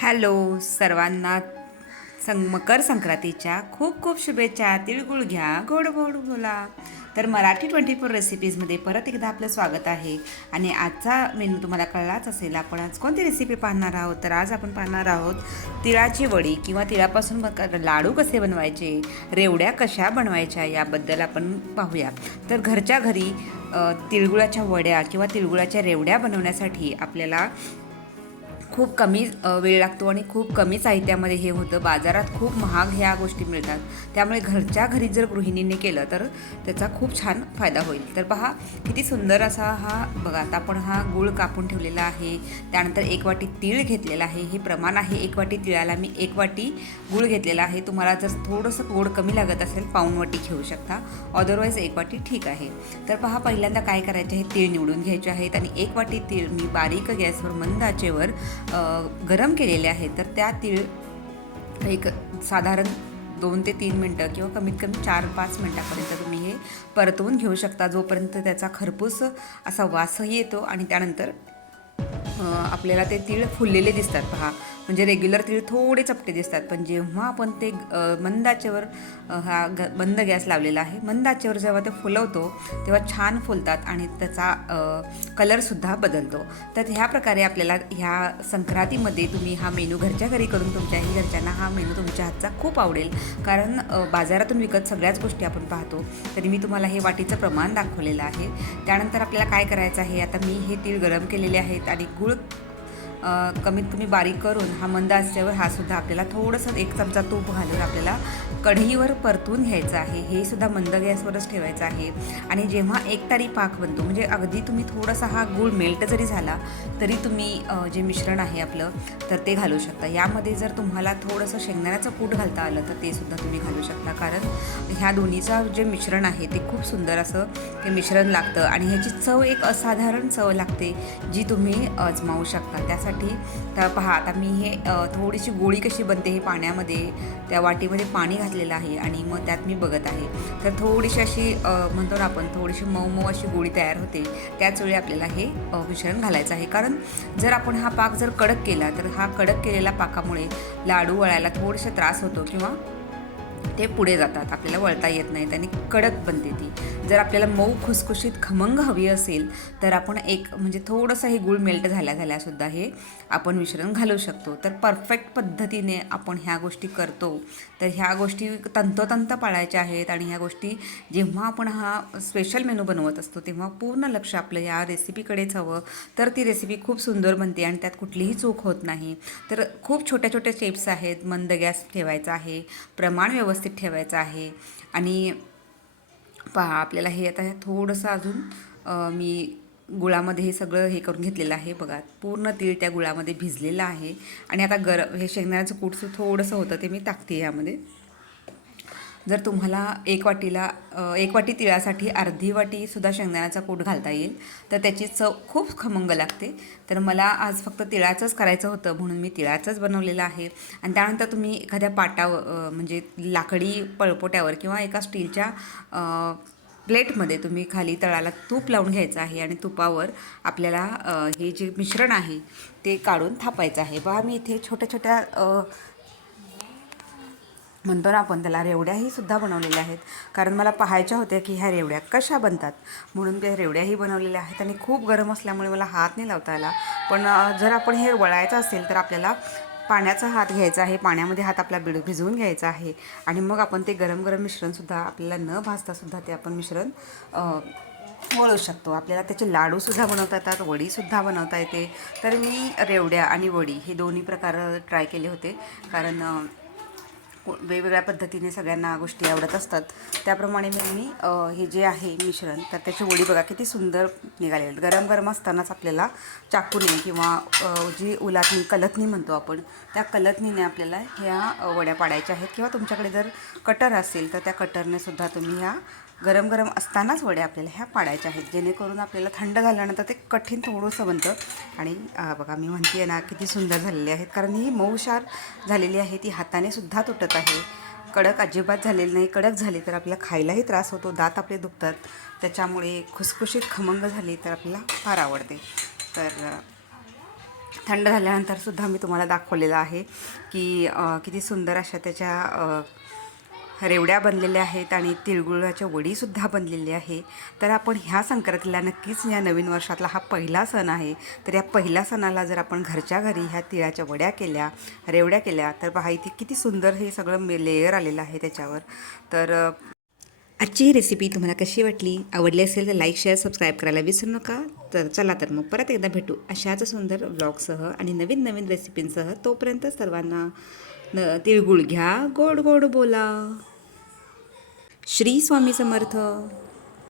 Hello सर्वांना मकर संक्रांतीच्या खूप खूप शुभेच्छा. तिळगुळ घ्या, गोड गोड बोला. तर मराठी 24 रेसिपीजमध्ये परत एकदा आपलं स्वागत आहे. आणि आजचा मेनू तुम्हाला कळलाच असेल. आपण आज कोणती रेसिपी पाहणार आहोत? तर आज आपण पाहणार आहोत तिळाची वडी किंवा तिळापासून लाडू कसे बनवायचे, रेवड्या कशा बनवायच्या याबद्दल आपण पाहूया. तर घरच्या घरी तिळगुळाच्या वड्या किंवा तिळगुळाच्या रेवड्या बनवण्यासाठी आपल्याला खूप कमी वेळ लागतो आणि खूप कमी साहित्यामध्ये हे होतं. बाजारात खूप महाग ह्या गोष्टी मिळतात. त्यामुळे घरच्या घरी जर गृहिणींनी केलं तर त्याचा खूप छान फायदा होईल. तर पहा किती सुंदर असा हा बघा. आता आपण हा गूळ कापून ठेवलेला आहे. त्यानंतर 1 वाटी तीळ घेतलेला आहे. हे प्रमाण आहे. 1 वाटी तिळाला मी 1 वाटी गूळ घेतलेला आहे. तुम्हाला जर थोडंसं गोड कमी लागत असेल पाऊण वाटी घेऊ शकता. अदरवाईज 1 वाटी ठीक आहे. तर पहा पहिल्यांदा काय करायचे आहे, तीळ निवडून घ्यायचे आहेत. आणि 1 वाटी तीळ मी बारीक गॅसवर मंद आचेवर गरम केलेले आहेत. तर त्या तीळ एक साधारण 2 ते 3 मिनटं किंवा कमीत कमी 4-5 मिनटापर्यंत तुम्ही हे परतवून घेऊ शकता, जोपर्यंत त्याचा खरपूस असा वासही येतो. आणि त्यानंतर आपल्याला ते तीळ फुललेले दिसतात पहा. म्हणजे रेग्युलर तीळ थोडे चपटे दिसतात, पण जेव्हा आपण ते मंद आचेवर मंद गॅस लावलेला आहे, मंद आचेवर जेव्हा ते फुलवतो तेव्हा छान फुलतात आणि त्याचा कलरसुद्धा बदलतो. तर ह्या प्रकारे आपल्याला ह्या संक्रांतीमध्ये तुम्ही हा मेनू घरच्या घरी करून तुमच्याही घरच्यांना हा मेनू तुमच्या हातचा खूप आवडेल. कारण बाजारातून विकत सगळ्याच गोष्टी आपण पाहतो, तरी मी तुम्हाला हे वाटीचं प्रमाण दाखवलेलं आहे. त्यानंतर आपल्याला काय करायचं आहे, आता मी हे तीळ गरम केलेले आहेत आणि गूळ कमीत कमी बारीक करून हा मंद आचेवर हा सुद्धा आपल्याला थोडंसं 1 चमचा तूप घालून आपल्याला कढईवर परतून घ्यायचं आहे. हे सुद्धा मंद गॅसवरच ठेवायचं आहे. आणि जेव्हा एकतारी पाक बनतो, म्हणजे अगदी तुम्ही थोडासा हा गूळ मेल्ट जरी झाला तरी तुम्ही जे मिश्रण आहे आपलं तर ते घालू शकता. यामध्ये जर तुम्हाला थोडंसं शेंगदाण्याचं कूट घालता आलं तर ते सुद्धा तुम्ही घालू शकता. कारण ह्या दोन्हीचं जे मिश्रण आहे ते खूप सुंदर असं ते मिश्रण लागतं आणि ह्याची चव एक असाधारण चव लागते, जी तुम्ही आजमावू शकता. त्यासाठी तर पहा, आता मी हे थोडीशी गोळी कशी बनते हे पाण्यामध्ये त्या वाटीमध्ये पाणी घातलेलं आहे आणि मग त्यात मी बघत आहे. तर थोडीशी अशी म्हणतो ना आपण, थोडीशी मऊ मऊ अशी गोळी तयार होते. त्याच वेळी आपल्याला हे मिश्रण घालायचं आहे. कारण जर आपण हा पाक जर कडक केला तर हा कडक केलेला पाकामुळे लाडू वळायला थोडासा त्रास होतो किंवा ते पुढे जातात, आपल्याला वळता येत नाहीत आणि कडक बनते ती. जर आपल्याला मऊ खुसखुशीत खमंग हवी असेल तर आपण एक म्हणजे थोडंसं हे गूळ मेल्ट झाल्यासुद्धा हे आपण मिश्रण घालू शकतो. तर परफेक्ट पद्धतीने आपण ह्या गोष्टी करतो. तर ह्या गोष्टी तंतोतंत पाळायच्या आहेत. आणि ह्या गोष्टी जेव्हा आपण हा स्पेशल मेनू बनवत असतो तेव्हा पूर्ण लक्ष आपलं या रेसिपीकडेच हवं. तर ती रेसिपी खूप सुंदर बनते आणि त्यात कुठलीही चूक होत नाही. तर खूप छोट्या छोट्या स्टेप्स आहेत. मंद गॅस ठेवायचा आहे, प्रमाण व्यवस्थित ठेवायचं आहे. आणि पहा आपल्याला हे आता थोडंसं अजून मी गुळामध्ये हे सगळं हे करून घेतलेलं आहे बघा. पूर्ण तीळ त्या गुळामध्ये भिजलेलं आहे. आणि आता हे शेंगदाण्याचं कूटचं थोडंसं होतं ते मी टाकते यामध्ये. जर तुम्हाला 1 वाटी तिळासाठी अर्धी वाटीसुद्धा शेंगदाण्याचा कूट घालता येईल तर त्याची चव खूप खमंग लागते. तर मला आज फक्त तिळाचंच करायचं होतं म्हणून मी तिळाचंच बनवलेलं आहे. आणि त्यानंतर तुम्ही एखाद्या पाटावर म्हणजे लाकडी पळपोट्यावर किंवा एका स्टीलच्या प्लेटमध्ये तुम्ही खाली तळाला तूप लावून घ्यायचं आहे आणि तुपावर आपल्याला हे जे मिश्रण आहे ते काढून थापायचं आहे. बघा मी इथे छोट्या छोट्या म्हणतो ना आपण त्याला रेवड्याही सुद्धा बनवलेल्या आहेत. कारण मला पाहायच्या होत्या की ह्या रेवड्या कशा बनतात, म्हणून त्या रेवड्याही बनवलेल्या आहेत. आणि खूप गरम असल्यामुळे मला हात नाही लावता आला. पण जर आपण हे वळायचं असेल तर आपल्याला पाण्याचा हात घ्यायचा आहे. पाण्यामध्ये हात आपला भिजवून घ्यायचा आहे आणि मग आपण ते गरम गरम मिश्रणसुद्धा आपल्याला न भाजतासुद्धा ते आपण मिश्रण वळू शकतो. आपल्याला त्याचे लाडूसुद्धा बनवता येतात, वडीसुद्धा बनवता येते. तर मी रेवड्या आणि वडी हे दोन्ही प्रकार ट्राय केले होते. कारण वेगवेगळ्या पद्धतीने सगळ्यांना गोष्टी आवडत असतात. त्याप्रमाणे मी हे जे आहे मिश्रण तर त्याची वडी बघा किती सुंदर निघालेली आहेत. गरम गरम असतानाच आपल्याला चाकूने किंवा जी उलाटणी कलथणी म्हणतो आपण त्या कलथणीने आपल्याला ह्या वड्या पाडायच्या आहेत. किंवा तुमच्याकडे जर कटर असेल तर त्या कटरने सुद्धा तुम्ही ह्या गरम गरम असतानाच वड्या आपल्याला ह्या पाडायच्या आहेत, जेणेकरून आपल्याला थंड झाल्यानंतर ते कठीण थोडंसं बनतं. आणि बघा मी म्हणते ना किती सुंदर झालेली आहेत. कारण ही मऊशार झालेली आहे, ती हाताने सुद्धा तुटत आहे. कडक अजिबात झालेली नाही. कडक झाली तर आपल्याला खायलाही त्रास होतो, दात आपले दुखतात. त्याच्यामुळे खुसखुशीत खमंग झाली तर आपल्याला फार आवडते. तर थंड झाल्यानंतर सुद्धा मी तुम्हाला दाखवलेलं आहे की किती सुंदर अशा त्याच्या रेवड्या बनलेल्या आहेत आणि तिळगुळाच्या वडीसुद्धा बनलेली आहे. तर आपण ह्या संक्रांतीला नक्कीच या नवीन वर्षातला हा पहिला सण आहे. तर या पहिल्या सणाला जर आपण घरच्या घरी ह्या तिळाच्या वड्या केल्या, रेवड्या केल्या, तर पहा इथे किती सुंदर हे सगळं लेयर आलेलं आहे त्याच्यावर. तर आजची ही रेसिपी तुम्हाला कशी वाटली, आवडली असेल तर लाईक, शेअर, सबस्क्राईब करायला विसरू नका. तर चला तर मग परत एकदा भेटू अशाच सुंदर व्लॉगसह आणि नवीन नवीन रेसिपींसह. तोपर्यंत सर्वांना तिळगुळ घ्या, गोड गोड बोला. श्री स्वामी समर्थ.